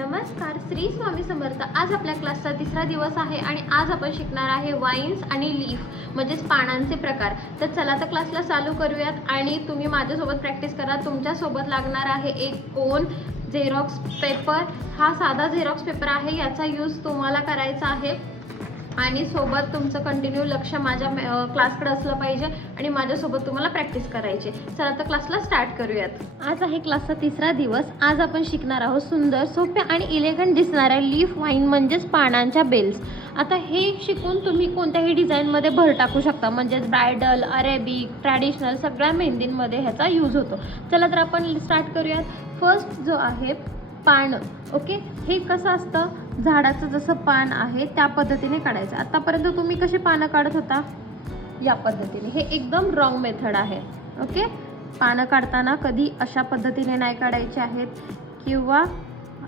नमस्कार श्री स्वामी समर्थ. आज आपल्या क्लासचा तिसरा दिवस आहे आणि आज आपण शिकणार आहे वाईन्स आणि लीफ म्हणजेच पानांचे प्रकार. तर चला तर क्लासला चालू करूयात आणि तुम्ही माझ्यासोबत प्रॅक्टिस करा. तुमच्यासोबत लागणार आहे एक कोन झेरॉक्स पेपर हा साधा झेरॉक्स पेपर आहे याचा यूज तुम्हाला करायचा आहे. आणि सोबत तुमचं कंटिन्यू लक्ष माझ्या क्लासकडे असलं पाहिजे आणि माझ्यासोबत तुम्हाला प्रॅक्टिस करायची. चला तर क्लासला स्टार्ट करूयात. आज आहे क्लासचा तिसरा दिवस. आज आपण शिकणार आहोत सुंदर सोप्या आणि इलेगंट दिसणाऱ्या लीफ वाईन म्हणजेच पानांच्या बेल्स आता हे शिकून तुम्ही कोणत्याही डिझाईनमध्ये भर टाकू शकता. म्हणजेच ब्रायडल अरेबिक ट्रॅडिशनल सगळ्या मेहंदींमध्ये ह्याचा यूज होतो. चला तर आपण स्टार्ट करूयात. फर्स्ट जो आहे पानं ओके हे कसं असतं? झाडाचं जसं पान आहे त्या पद्धतीने काढायचं. आतापर्यंत तुम्ही कशी पानं काढत होता? या पद्धतीने. हे एकदम रॉंग मेथड आहे. ओके पानं काढताना कधी अशा पद्धतीने नाही काढायचे आहेत किंवा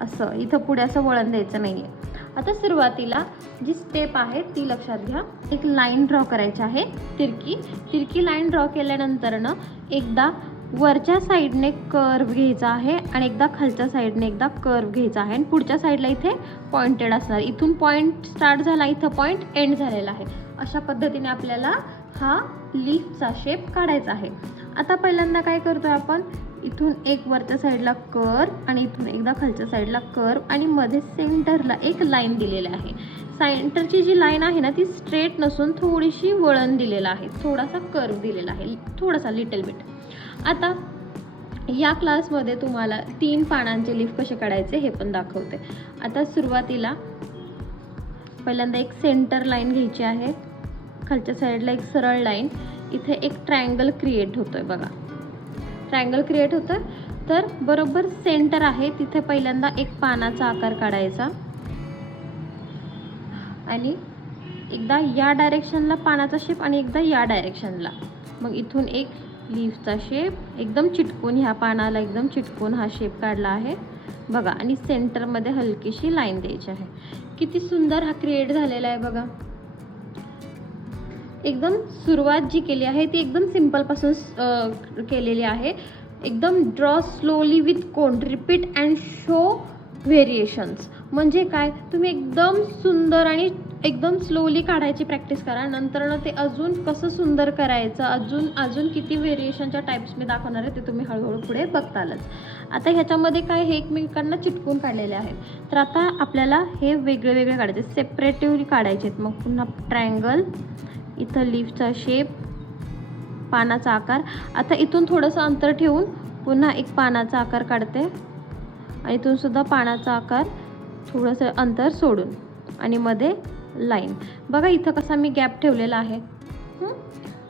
असं इथं पुढे असं वळण द्यायचं नाही आहे आता सुरुवातीला जी स्टेप आहे ती लक्षात घ्या. एक लाईन ड्रॉ करायची आहे तिरकी. तिरकी लाईन ड्रॉ केल्यानंतरनं एकदा वरच्या साईडने कर्व घ्यायचा आहे आणि एकदा खालच्या साईडने एकदा कर्व घ्यायचा आहे. आणि पुढच्या साईडला इथे पॉइंटेड असणार. इथून पॉईंट स्टार्ट झाला इथं पॉईंट एंड झालेला आहे. अशा पद्धतीने आपल्याला हा लीफचा शेप काढायचा आहे. आता पहिल्यांदा काय करतोय आपण? इथून एक वरच्या साईडला कर्व आणि इथून एकदा खालच्या साईडला कर्व आणि मध्ये सेंटरला एक लाईन दिलेली आहे. सेंटरची जी लाईन आहे ना ती स्ट्रेट नसून थोडीशी वळण दिलेलं आहे. थोडासा कर्व दिलेला आहे. थोडासा लिटल बिट आता या क्लासमध्ये तुम्हाला तीन पानांचे लिफ कसे काढायचे हे पण दाखवते. आता सुरुवातीला पहिल्यांदा एक सेंटर लाईन घ्यायची आहे. खालच्या साईडला एक सरळ लाईन इथे एक ट्रायंगल क्रिएट होतो आहे बघा. ट्रायंगल क्रिएट होतं तर बरोबर सेंटर आहे तिथे पहिल्यांदा एक पानाचा आकार काढायचा. आणि एकदा या डायरेक्शनला पानाचा शेप आणि एकदा या डायरेक्शनला मग इथून एक लीफचा शेप एकदम चिटकून ह्या पानाला एकदम चिटकून हा शेप काढला आहे. बघा आणि सेंटरमध्ये हलकीशी लाईन द्यायची आहे. किती सुंदर हा क्रिएट झालेला आहे बघा. एकदम सुरुवात जी केली आहे ती एकदम सिम्पलपासून केलेली आहे. एकदम ड्रॉ स्लोली विथ कोण रिपीट अँड शो व्हेरिएशन्स म्हणजे काय? तुम्ही एकदम सुंदर आणि एकदम स्लोली काढायची प्रॅक्टिस करा. नंतर ते अजून कसं सुंदर करायचं अजून अजून किती व्हेरिएशनच्या टाईप्स मी दाखवणार आहे ते तुम्ही हळूहळू पुढे बघतालच. आता ह्याच्यामध्ये काय हे एकमेकांना चिटकून काढलेले आहेत. तर आता आपल्याला हे वेगळे वेगळे काढायचे. सेपरेटिव्हली काढायचे आहेत. मग पुन्हा ट्रायंगल इथं लीफचा शेप पानाचा आकार. आता इथून थोडंसं अंतर ठेवून पुन्हा एक पानाचा आकार काढते. आणि इथूनसुद्धा पानाचा आकार थोडंसं अंतर सोडून. आणि मध्ये लाईन. बघा इथं कसा मी गॅप ठेवलेला आहे.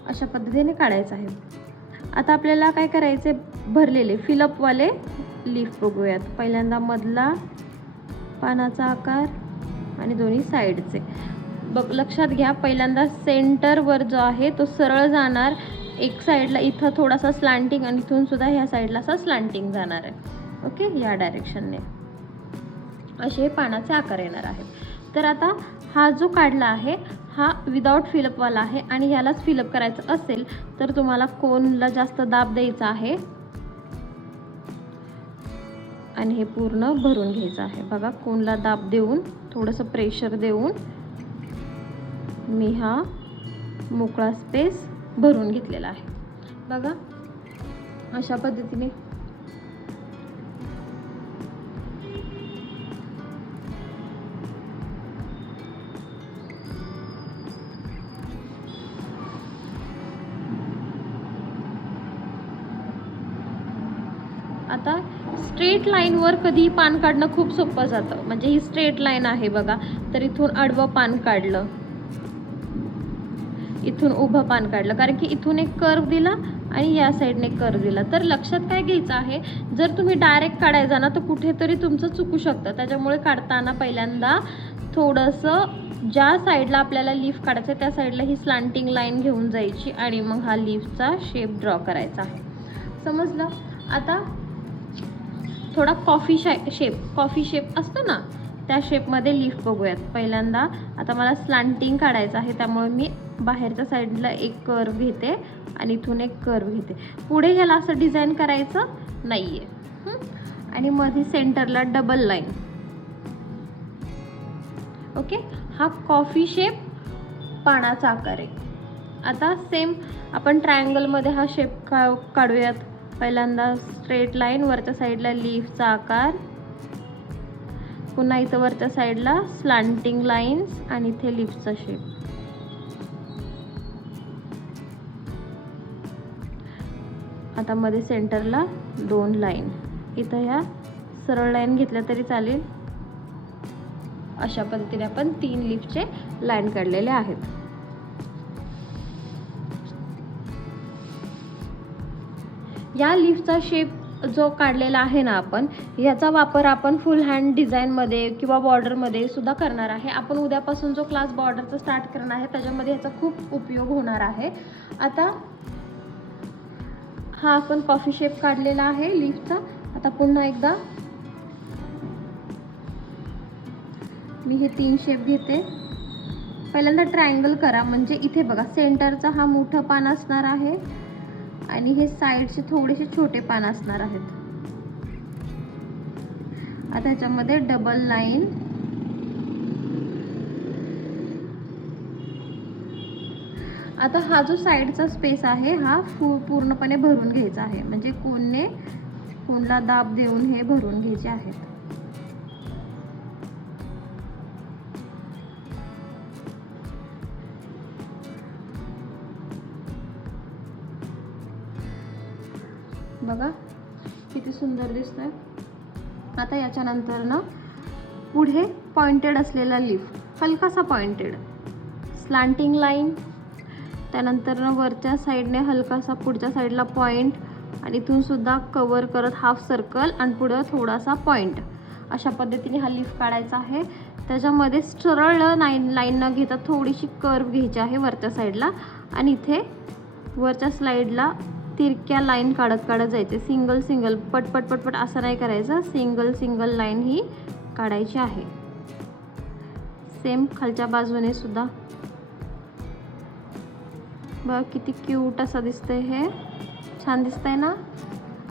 अशा पद्धतीने काढायचं आहे. आता आपल्याला काय करायचे? भरलेले फिलअपवाले लीफ बघूयात. पहिल्यांदा मधला पानाचा आकार आणि दोन्ही साईडचे. बघ लक्षात घ्या पहिल्यांदा सेंटरवर जो आहे तो सरळ जाणार. एक साईडला इथं थोडासा स्लांटिंग आणि इथून सुद्धा ह्या साईडला असा स्लांटिंग जाणार आहे. ओके या डायरेक्शनने असे पानाचे आकार येणार आहेत. तर आता हा जो काढला आहे हा विदाऊट फिलअपवाला आहे आणि ह्यालाच फिलअप करायचं असेल तर तुम्हाला कोनला जास्त दाब द्यायचा आहे? आणि हे पूर्ण भरून घ्यायचं आहे. बघा कोनला दाब देऊन थोडंसं प्रेशर देऊन मी हा मोकळा स्पेस भरून घेतलेला आहे. बघा अशा पद्धतीने आता स्ट्रेट लाईनवर कधीही पान काढणं खूप सोपं जातं. म्हणजे ही स्ट्रेट लाईन आहे बघा. तर इथून आडवं पान काढलं. इथून उभं पान काढलं. कारण की इथून एक कर्व दिला आणि या साईडने कर्व दिला. तर लक्षात काय घ्यायचं आहे? जर तुम्ही डायरेक्ट काढायचा ना तर कुठेतरी तुमचं चुकू शकतं. त्याच्यामुळे काढताना पहिल्यांदा थोडंसं ज्या साईडला आपल्याला लीफ काढायचं त्या साईडला ही स्लांटिंग लाईन घेऊन जायची आणि मग हा लीफचा शेप ड्रॉ करायचा. समजलं? आता थोडा कॉफी शा शेप कॉफी शेप असतो ना त्या शेपमध्ये लीफ बघूयात. पहिल्यांदा आता मला स्लांटिंग काढायचं आहे त्यामुळे मी बाहेरच्या साईडला एक कर्व घेते आणि इथून एक कर्व घेते. पुढे ह्याला असं डिझाईन करायचं नाही आहे आणि मध्ये सेंटरला डबल लाईन ओके हा कॉफी शेप पानाचा आकार आहे. आता सेम आपण ट्रायंगलमध्ये हा शेप का काढूयात. पहिल्यांदा स्ट्रेट लाईन वरच्या साईडला लीफचा आकार. पुन्हा इथं वरच्या साईडला स्लांटिंग लाईन्स आणि इथे लीफचा शेप आता मध्ये सेंटरला दोन लाईन इथं ह्या सरळ लाईन घेतल्या तरी चालेल. अशा पद्धतीने आपण तीन लिफ्टचे लाईन काढलेले आहेत. या लीफचा शेप जो काढलेला आहे ना आपण याचा वापर आपण फुल हँड डिझाईनमध्ये किंवा बॉर्डरमध्ये सुद्धा करणार आहे. आपण उद्यापासून जो क्लास बॉर्डरचा स्टार्ट करणार आहे त्याच्यामध्ये याचा खूप उपयोग होणार आहे. आता हा आपण कॉफी शेप काढलेला आहे लीफचा आता पुन्हा एकदा मी हे तीन शेप घेते. पहिल्यांदा ट्रायंगल करा म्हणजे इथे बघा सेंटरचा हा मोठं पान असणार आहे. आणि हे साईडचे थोडेसे छोटे पान असणार आहेत. आता ह्याच्यामध्ये डबल लाईन आता हा जो साईडचा स्पेस आहे हा फू पूर्णपणे भरून घ्यायचा आहे. म्हणजे कोणने कोणला दाब देऊन हे भरून घ्यायचे आहेत. बघा किती सुंदर दिसतंय. आता याच्यानंतर ना पुढे पॉइंटेड असलेला लिफ हलकासा पॉइंटेड स्लांटिंग लाईन त्यानंतर ना वरच्या साईडने हलकासा पुढच्या साईडला पॉईंट आणि इथून सुद्धा कवर करत हाफ सर्कल आणि पुढं थोडासा पॉईंट अशा पद्धतीने हा लिफ काढायचा आहे. त्याच्यामध्ये सरळ लाईन लाईन न घेता थोडीशी कर्व घ्यायची आहे वरच्या साईडला आणि इथे वरच्या स्लाईडला तिरक्या लाईन काढत काढत जायचे. सिंगल सिंगल पटपट पटपट असं नाही करायचं. सिंगल सिंगल लाईन ही काढायची आहे. सेम खालच्या बाजूने सुद्धा. बघा किती क्यूट असं दिसतंय हे. छान दिसतंय ना?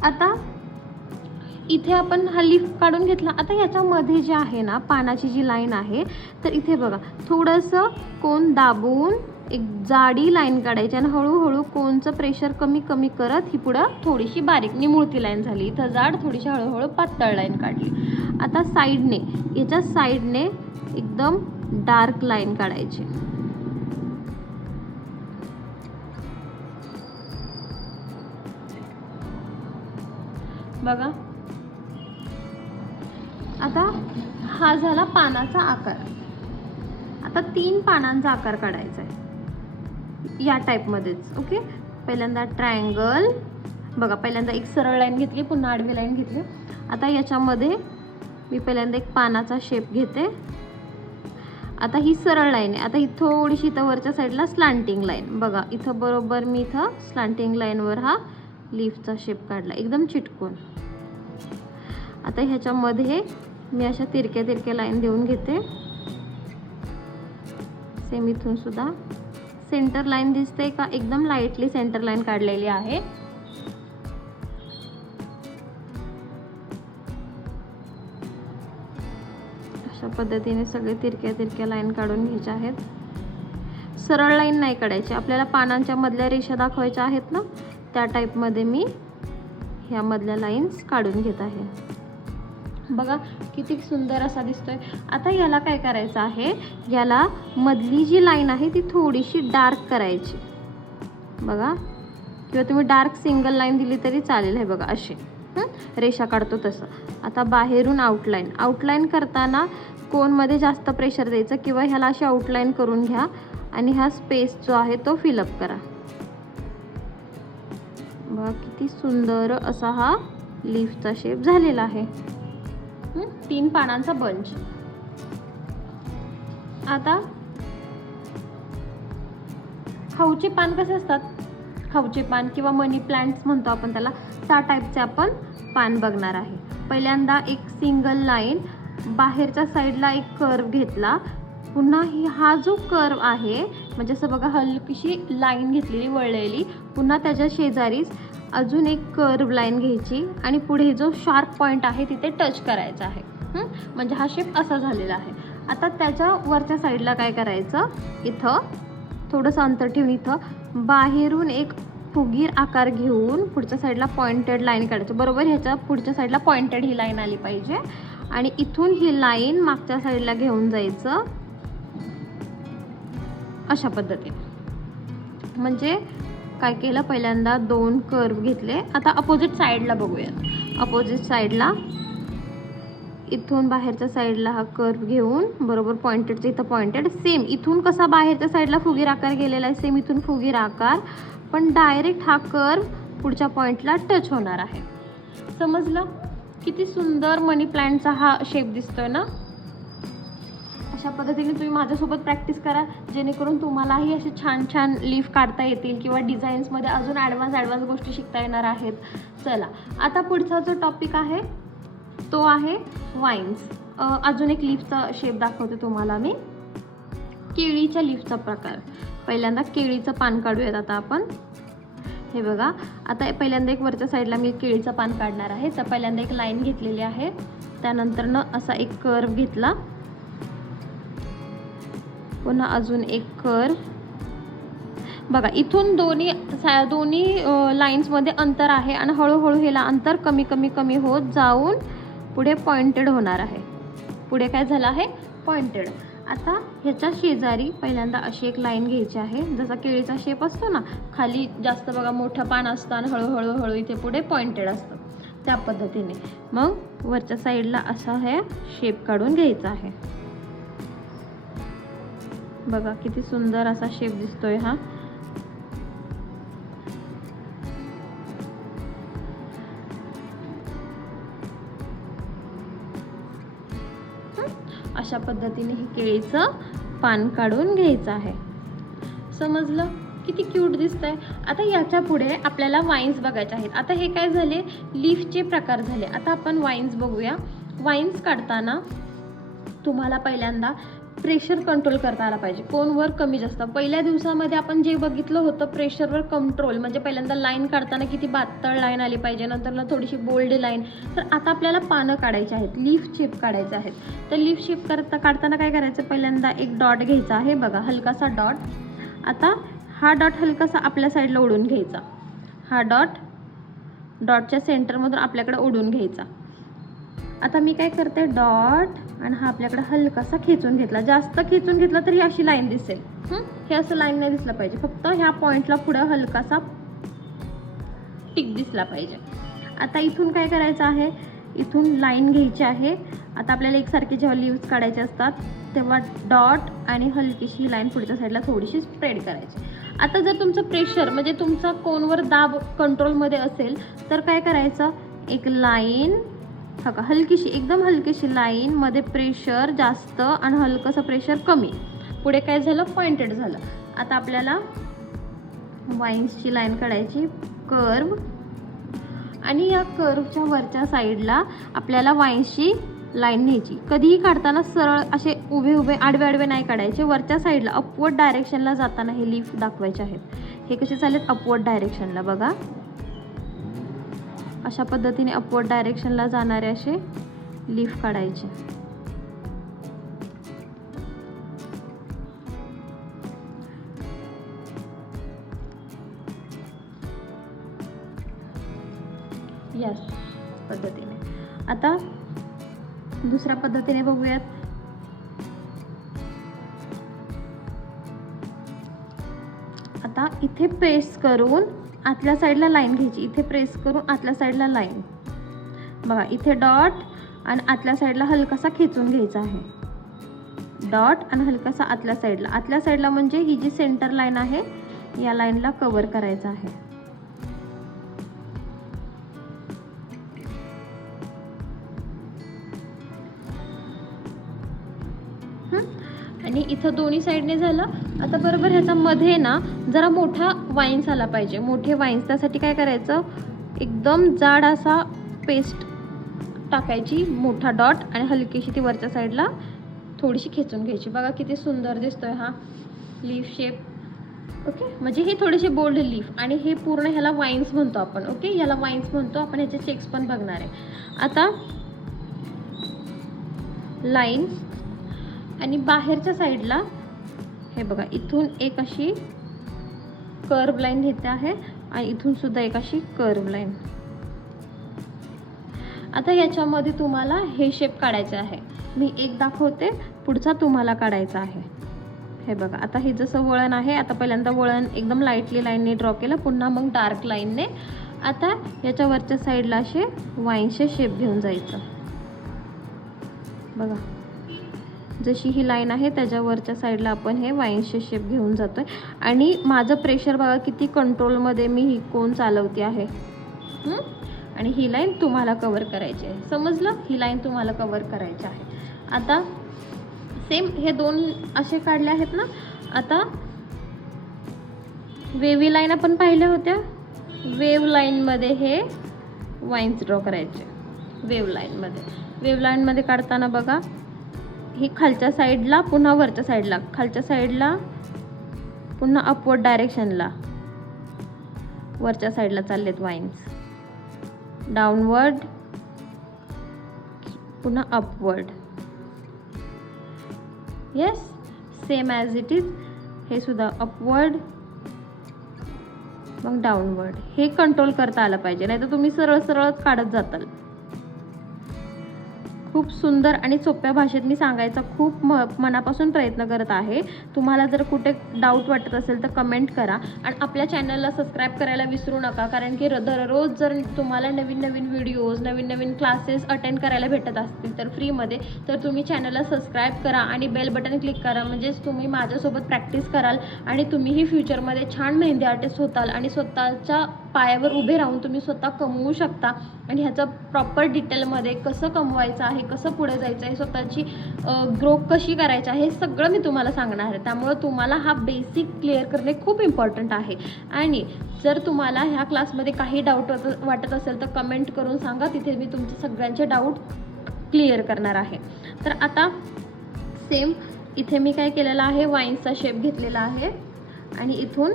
आता इथे आपण हा लिफ काढून घेतला. आता याच्यामध्ये जे आहे ना पानाची जी लाईन आहे तर इथे बघा थोडंसं कोण दाबून एक जाडी लाईन काढायची आणि हळूहळू कोणचं प्रेशर कमी कमी करत ही पुढं थोडीशी बारीक निमुळती लाईन झाली. इथं जाड थोडीशी हळूहळू पातळ लाईन काढली. आता साईडने याच्या साईडने एकदम डार्क लाईन काढायची. बघा. आता हा झाला पानाचा आकार. आता तीन पानांचा आकार काढायचा आहे या टाईपमध्येच ओके पहिल्यांदा ट्रायंगल बघा पहिल्यांदा एक सरळ लाईन घेतली पुन्हा आडवी लाईन घेतली. आता याच्यामध्ये मी पहिल्यांदा एक पानाचा शेप घेते. आता ही सरळ लाईन आहे. आता ही थोडीशी इथं वरच्या साईडला स्लांटिंग लाईन बघा इथं बरोबर मी इथं स्लांटिंग लाईनवर हा लीफचा शेप काढला. एकदम चिटकून. आता ह्याच्यामध्ये मी अशा तिरक्या तिरक्या लाईन देऊन घेते. सेम इथून सुद्धा. सेंटर लाईन दिसते का? एकदम लाईटली सेंटर लाईन काढलेली आहे. अशा पद्धतीने सगळे तिरक्या तिरक्या लाईन काढून घ्यायच्या आहेत. सरळ लाईन नाही काढायची. आपल्याला पानांच्या मधल्या रेषा दाखवायच्या आहेत ना? त्या टाईपमध्ये मी ह्या मधल्या लाईन्स काढून घेत आहे. बघा किती सुंदर असा दिसतोय. आता याला काय करायचं आहे? याला मधली जी लाईन आहे ती थोडीशी डार्क करायची. बघा. किंवा तुम्ही डार्क सिंगल लाईन दिली तरी चालेल हे बघा असे. हं? रेषा काढतो तसं. आता बाहेरून आउटलाईन आउटलाईन करताना कोनमध्ये जास्त प्रेशर द्यायचं किंवा ह्याला अशी आउटलाईन करून घ्या आणि हा स्पेस जो आहे तो फिलअप करा. बघा किती सुंदर असा हा लीफचा शेप झालेला आहे. तीन पानांचा बंच. आता खाऊचे पान कसे असतात? खाऊचे पान किंवा मनी प्लांट्स म्हणतो आपण त्याला. त्या टाईपचे आपण पान बघणार आहे. पहिल्यांदा एक सिंगल लाईन बाहेरच्या साईडला एक कर्व घेतला. पुन्हा ही हा जो कर्व आहे म्हणजे असं बघा हलकीशी लाईन घेतलेली वळलेली. पुन्हा त्याच्या शेजारीच अजून एक कर्व लाईन घ्यायची आणि पुढे जो शार्प पॉईंट आहे तिथे टच करायचा आहे. म्हणजे हा शेप असा झालेला आहे. आता त्याच्या वरच्या साईडला काय करायचं? इथं थोडंसं अंतर ठेवून इथं बाहेरून एक फुगीर आकार घेऊन पुढच्या साईडला पॉइंटेड लाईन काढायचं. बरोबर? ह्याच्या पुढच्या साईडला पॉइंटेड ही लाईन आली पाहिजे. आणि इथून ही लाईन मागच्या साईडला घेऊन जायचं अशा पद्धतीने. म्हणजे काय केलं? पहिल्यांदा दोन कर्व घेतले. आता अपोजिट साईडला बघूया अपोजिट साईडला इथून बाहेरच्या साईडला हा कर्व घेऊन बरोबर पॉइंटेडचं इथं पॉइंटेड सेम इथून कसा बाहेरच्या साईडला फुगीर आकार गेलेला आहे? सेम इथून फुगीर आकार. पण डायरेक्ट हा कर्व पुढच्या पॉइंटला टच होणार आहे. समजलं? किती सुंदर मनी प्लांटचा हा शेप दिसतोय ना? अशा पद्धतीने तुम्ही माझ्यासोबत प्रॅक्टिस करा. जेणेकरून तुम्हालाही असे छान छान लीफ काढता येतील किंवा डिझाईन्समध्ये अजून ॲडव्हान्स ॲडव्हान्स गोष्टी शिकता येणार आहेत. चला आता पुढचा जो टॉपिक आहे तो आहे वाईन्स अजून एक लीफचा शेप दाखवते तुम्हाला मी. केळीच्या लीफचा प्रकार. पहिल्यांदा केळीचं पान काढूयात आता आपण. हे बघा आता पहिल्यांदा एक वरच्या साईडला मी केळीचं पान काढणार आहे. तर पहिल्यांदा एक लाईन घेतलेली आहे. त्यानंतरनं असा एक कर्व घेतला. पुन्हा अजून एक कर. बघा इथून दोन्ही सा दोन्ही लाईन्समध्ये अंतर आहे आणि हळूहळू हेला अंतर कमी कमी कमी होत जाऊन पुढे पॉइंटेड होणार आहे. पुढे काय झालं आहे? पॉइंटेड आता ह्याच्या शेजारी पहिल्यांदा अशी एक लाईन घ्यायची आहे. जसा केळीचा शेप असतो ना खाली जास्त बघा मोठं पान असतं आणि हळूहळू हळू इथे पुढे पॉइंटेड असतं. त्या पद्धतीने. मग वरच्या साईडला असा हे शेप काढून घ्यायचा आहे. बघा किती सुंदर असा शेप दिसतोय हा. अशा पद्धतीने हे केळीचं पान काढून घ्यायचं आहे. समजलं? किती क्यूट दिसतंय. आता याच्यापुढे आपल्याला वाईन्स बघायचे आहेत. आता हे काय झाले? लीफचे प्रकार झाले. आता आपण वाईन्स बघूया. वाईन्स काढताना तुम्हाला पहिल्यांदा प्रेशर कंट्रोल करता आला पाहिजे. कोणवर कमी जास्त. पहिल्या दिवसामध्ये आपण जे बघितलं होतं प्रेशरवर कंट्रोल म्हणजे पहिल्यांदा लाईन काढताना किती बातळ लाईन आली पाहिजे नंतर ना थोडीशी बोल्ड लाईन तर आता आपल्याला पानं काढायची आहेत लीफ शेप काढायचे आहेत तर लीफ शेप करता काढताना काय करायचं? पहिल्यांदा एक डॉट घ्यायचा आहे बघा हलकासा डॉट आता हा डॉट हलकासा आपल्या साईडला ओढून घ्यायचा. हा डॉट डॉटच्या सेंटरमधून आपल्याकडे ओढून घ्यायचा. आता मी काय करते? डॉट आणि हा आपल्याकडे हलकासा खेचून घेतला. जास्त खेचून घेतला तर ही अशी लाईन दिसेल. हं? असं लाईन नाही दिसलं पाहिजे. फक्त ह्या पॉईंटला पुढं हलकासा टिक दिसला पाहिजे. आता इथून काय करायचं आहे? इथून लाईन घ्यायची आहे. आता आपल्याला एकसारखे जेव्हा लिव्स काढायचे असतात तेव्हा डॉट आणि हलकीशी लाईन पुढच्या साईडला थोडीशी स्प्रेड करायची. आता जर तुमचं प्रेशर म्हणजे तुमचा कोनवर दाब कंट्रोलमध्ये असेल तर काय करायचं? एक लाईन हा का हलकीशी एकदम हलकीशी लाईन मध्ये प्रेशर जास्त आणि हलकंसं प्रेशर कमी. पुढे काय झालं? पॉइंटेड झालं. आता आपल्याला वाईन्सची लाईन काढायची. कर्व आणि या कर्वच्या वरच्या साईडला आपल्याला वाईन्सची लाईन न्यायची. कधीही काढताना सरळ असे उभे उभे आडवे आडवे नाही काढायचे. वरच्या साईडला अपवर्ड डायरेक्शनला जाताना हे लीफ दाखवायचे आहेत. हे कसे चालेल अपवर्ड डायरेक्शनला बघा. अशा पद्धतीने अपवर्ड डायरेक्शनला जाणारे असे लीफ काढायचे. यस पद्धतीने. आता दुसऱ्या पद्धतीने बघूयात. आता इथे प्रेस करून आतल्या साईडला लाईन घ्यायची. इथे प्रेस करून आतल्या साईडला लाईन. बघा इथे डॉट आणि आतल्या साईडला हलकासा खेचून घ्यायचा आहे. डॉट आणि हलकासा आतल्या साईडला. आतल्या साईडला म्हणजे ही जी सेंटर लाईन आहे या लाईनला कवर करायचं आहे. आणि इथं दोन्ही साईडने झालं. आता बरोबर ह्याचा मध्ये ना जरा मोठा वाईन्स आला पाहिजे. मोठे वाईन्स त्यासाठी काय करायचं? एकदम जाड असा पेस्ट टाकायची मोठा डॉट आणि हलकीशी ती वरच्या साईडला थोडीशी खेचून घ्यायची. बघा किती सुंदर दिसतोय हा लीफ शेप ओके म्हणजे हे थोडेसे बोल्ड लीफ आणि हे पूर्ण ह्याला वाईन्स म्हणतो आपण. ओके ह्याला वाईन्स म्हणतो आपण ह्याचे चेक्स पण बघणार आहे. आता लाईन आणि बाहेरच्या साईडला हे बघा इथून एक अशी कर्व लाईन घेते आहे आणि इथून सुद्धा एक अशी कर्व लाईन आता याच्यामध्ये तुम्हाला हे शेप काढायचे आहे. मी एक दाखवते पुढचा तुम्हाला काढायचा आहे. हे बघा आता हे जसं वळण आहे आता पहिल्यांदा वळण एकदम लाईटली लाईनने ड्रॉ केलं पुन्हा मग डार्क लाईनने आता याच्या वरच्या साईडला असे वाईनचे शेप घेऊन जायचं. बघा. जशी ही लाईन आहे त्याच्यावरच्या साईडला आपण हे वाईनचे शेप घेऊन जातो आहे आणि माझं प्रेशर बघा किती कंट्रोलमध्ये मी ही कोण चालवते आहे. आणि ही लाईन तुम्हाला कवर करायची आहे. समजलं? ही लाईन तुम्हाला कवर करायची आहे. आता सेम हे दोन असे काढले आहेत ना? आता वेवी लाईन आपण पाहिल्या होत्या. वेव लाईनमध्ये हे वाईन्स ड्रॉ करायचे. वेव लाईनमध्ये वेव लाईनमध्ये काढताना बघा. ही खालच्या साईडला पुन्हा वरच्या साईडला. खालच्या साईडला पुन्हा अपवर्ड डायरेक्शनला वरच्या साईडला चाललेत वाईन्स डाऊनवर्ड पुन्हा upward yes same as it is हे सुद्धा अपवर्ड मग डाऊनवर्ड हे कंट्रोल करता आलं पाहिजे. नाही तर तुम्ही सरळ सरळच काढत जाताल. खूप सुंदर आणि सोप्या भाषेत मी सांगायचा खूप म मनापासून प्रयत्न करत आहे. तुम्हाला जर कुठे डाऊट वाटत असेल तर कमेंट करा. आणि आपल्या चॅनलला सबस्क्राईब करायला विसरू नका कारण की र- दररोज जर तुम्हाला नवीन नवीन व्हिडिओज नवीन नवीन क्लासेस अटेंड करायला भेटत असतील तर फ्रीमध्ये तर तुम्ही चॅनलला सबस्क्राईब करा आणि बेल बटन क्लिक करा. म्हणजेच तुम्ही माझ्यासोबत प्रॅक्टिस कराल आणि तुम्हीही फ्युचरमध्ये छान मेहंदी आर्टिस्ट होताल आणि स्वतःच्या पायावर उभे राहून तुम्ही स्वतः कमवू शकता. आणि ह्याचं प्रॉपर डिटेलमध्ये कसं कमवायचं आहे कसं पुढे जायचं आहे स्वतःची ग्रो कशी करायची आहे हे सगळं मी तुम्हाला सांगणार आहे. त्यामुळं तुम्हाला हा बेसिक क्लिअर करणे खूप इम्पॉर्टंट आहे. आणि जर तुम्हाला ह्या क्लासमध्ये काही डाऊट वाटत असेल तर कमेंट करून सांगा. तिथे मी तुमचे सगळ्यांचे डाऊट क्लिअर करणार आहे. तर आता सेम इथे मी काय केलेलं आहे? वाईन्सचा शेप घेतलेला आहे. आणि इथून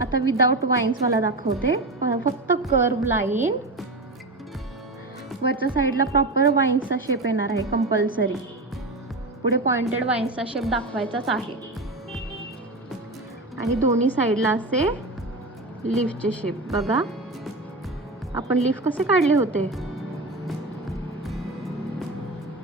आता विदाऊट वाईन्स मला दाखवते. फक्त कर्व लाईन वरच्या साईडला प्रॉपर वाईन्सचा शेप येणार आहे कंपल्सरी पुढे पॉइंटेड वाईन्सचा शेप दाखवायचाच आहे. आणि दोन्ही साईडला असे लिफ्टचे शेप बघा. आपण लिफ्ट कसे काढले होते?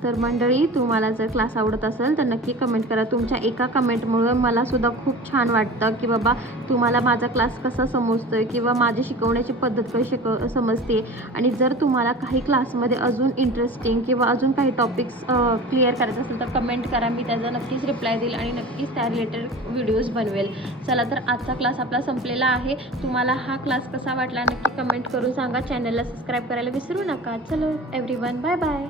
तर मंडळी तुम्हाला जर क्लास आवडत असेल तर नक्की कमेंट करा. तुमच्या एका कमेंटमुळे मलासुद्धा खूप छान वाटतं की बाबा तुम्हाला माझा क्लास कसा समजतोय किंवा माझी शिकवण्याची पद्धत कशी शिक समजते आणि जर तुम्हाला काही क्लासमध्ये अजून इंटरेस्टिंग किंवा अजून काही टॉपिक्स क्लिअर करायचं असेल तर कमेंट करा. मी त्याचा नक्कीच रिप्लाय देईल आणि नक्कीच त्या रिलेटेड व्हिडिओज बनवेल. चला तर आजचा क्लास आपला संपलेला आहे. तुम्हाला हा क्लास कसा वाटला नक्की कमेंट करून सांगा. चॅनलला सबस्क्राईब करायला विसरू नका. चलो एव्हरी वन बाय बाय